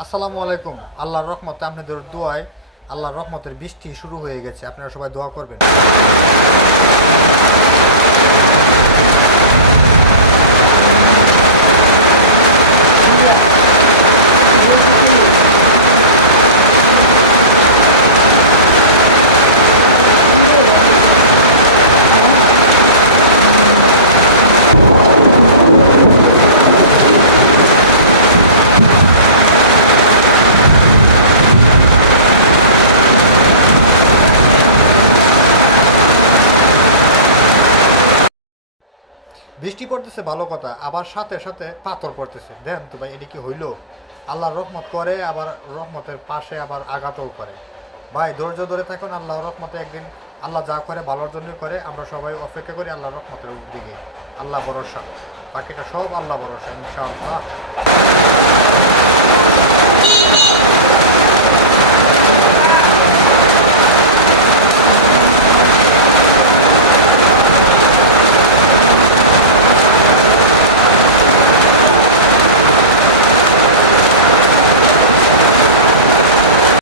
আসসালামু আলাইকুম। আল্লাহর রহমতে আপনাদের দোয়ায় আল্লাহর রহমতের বৃষ্টি শুরু হয়ে গেছে। আপনারা সবাই দোয়া করবেন। বৃষ্টি পড়তেছে ভালো কথা, আবার সাথে সাথে পাথর পড়তেছে। দেন তো ভাই, এটা কি হইল? আল্লাহর রহমত করে, আবার রহমতের পাশে আবার আঘাতও করে। ভাই ধৈর্য ধরে থাকুন, আল্লাহর রহমতে একদিন আল্লাহ যা করে ভালোর জন্য করে। আমরা সবাই অপেক্ষা করি আল্লাহর রহমতের দিকে। আল্লাহ ভরসা, বাকিটা সব আল্লাহ ভরসা, ইনশাআল্লাহ।